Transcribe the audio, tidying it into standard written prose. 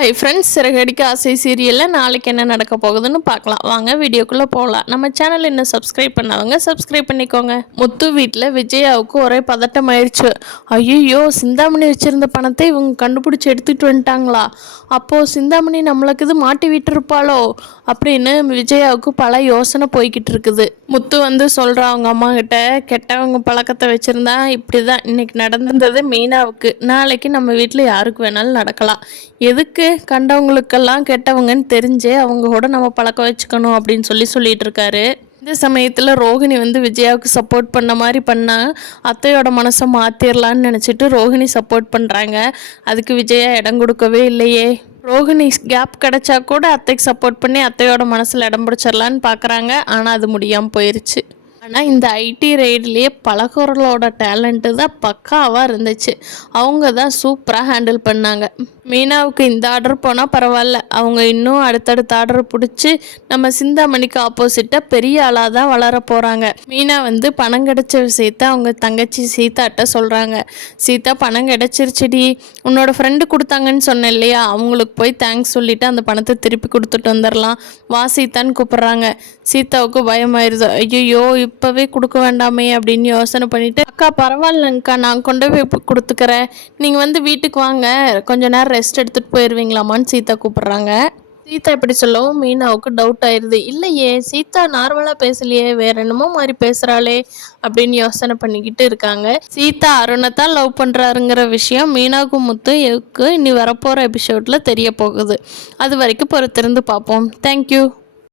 Hi friends, Siragadikka ஆசை சீரியலில் நாளைக்கு என்ன நடக்க போகுதுன்னு பார்க்கலாம். வாங்க வீடியோக்குள்ளே போகலாம். நம்ம சேனல் இன்னும் சப்ஸ்கிரைப் பண்ணாதவங்க சப்ஸ்கிரைப் பண்ணிக்கோங்க. முத்து வீட்டில் விஜயாவுக்கு ஒரே பதட்டம் ஆயிடுச்சு. ஐயோ, சிந்தாமணி வச்சுருந்த பணத்தை இவங்க கண்டுபிடிச்சி எடுத்துகிட்டு வந்துட்டாங்களா? அப்போது சிந்தாமணி நம்மளுக்கு இது மாட்டி விட்டுருப்பாளோ அப்படின்னு விஜயாவுக்கு பல யோசனை போய்கிட்டு இருக்குது. முத்து வந்து சொல்கிறா அவங்க அம்மா கிட்ட, கெட்டவங்க பழக்கத்தை வச்சுருந்தா இப்படி தான் இன்னைக்கு நடந்தது மீனாவுக்கு. நாளைக்கு நம்ம வீட்டில் யாருக்கு வேணாலும் நடக்கலாம். எதுக்கு கண்டவங்களுக்கெல்லாம் கெட்டவங்கன்னு தெரிஞ்சே அவங்க கூட நம்ம பழக்க வச்சுக்கணும் அப்படின்னு சொல்லிட்டு இருக்காரு. இந்த சமயத்தில் ரோஹிணி வந்து விஜயாவுக்கு சப்போர்ட் பண்ண மாதிரி பண்ணால் அத்தையோட மனசை மாற்றிடலான்னு நினச்சிட்டு ரோஹிணி சப்போர்ட் பண்ணுறாங்க. அதுக்கு விஜயா இடம் கொடுக்கவே இல்லையே. ரோஹிணி கேப் கிடச்சா கூட அத்தைக்கு சப்போர்ட் பண்ணி அத்தையோட மனசில் இடம் பிடிச்சிடலான்னு பார்க்குறாங்க. ஆனால் அது முடியாமல் போயிடுச்சு. ஆனால் இந்த ஐடி ரைட்லேயே பலகுரலோட டேலண்ட்டு தான் பக்காவாக இருந்துச்சு. அவங்க தான் சூப்பராக ஹேண்டில் பண்ணாங்க. மீனாவுக்கு இந்த ஆர்டர் போனால் பரவாயில்ல, அவங்க இன்னும் அடுத்தடுத்த ஆர்டர் பிடிச்சி நம்ம சிந்தாமணிக்கு ஆப்போசிட்டாக பெரிய ஆளாக தான் வளர போகிறாங்க. மீனா வந்து பணம் கிடைச்ச விஷயத்த அவங்க தங்கச்சி சீதாட்ட சொல்கிறாங்க. சீதா, பணம் கிடைச்சிருச்சுடி, உன்னோட ஃப்ரெண்டு கொடுத்தாங்கன்னு சொன்னேன் இல்லையா, அவங்களுக்கு போய் தேங்க்ஸ் சொல்லிவிட்டு அந்த பணத்தை திருப்பி கொடுத்துட்டு வந்துடலாம், வா சீதான்னு கூப்பிட்றாங்க. சீதாவுக்கு பயமாயிருது. ஐயோ, இப்போவே கொடுக்க வேண்டாமே அப்படின்னு யோசனை பண்ணிவிட்டு, அக்கா பரவாயில்லங்கக்கா, நான் கொண்டு போய் கொடுத்துக்கிறேன், நீங்கள் வந்து வீட்டுக்கு வாங்க, கொஞ்சம் நேரம் ரெஸ்ட் எடுத்துகிட்டு போயிடுவீங்களாமான்னு சீதா கூப்பிட்றாங்க. சீதா இப்படி சொல்லவும் மீனாவுக்கு டவுட் ஆயிடுது. இல்லையே, சீதா நார்மலாக பேசலையே, வேற என்னமோ மாதிரி பேசுகிறாளே அப்படின்னு யோசனை பண்ணிக்கிட்டு இருக்காங்க. சீதா அருணை தான் லவ் பண்ணுறாருங்கிற விஷயம் மீனாவுக்கு முத்துக்கு இனி வரப்போகிற எபிசோடில் தெரிய போகுது. அது வரைக்கும் பொறுத்திருந்து பார்ப்போம். தேங்க்யூ.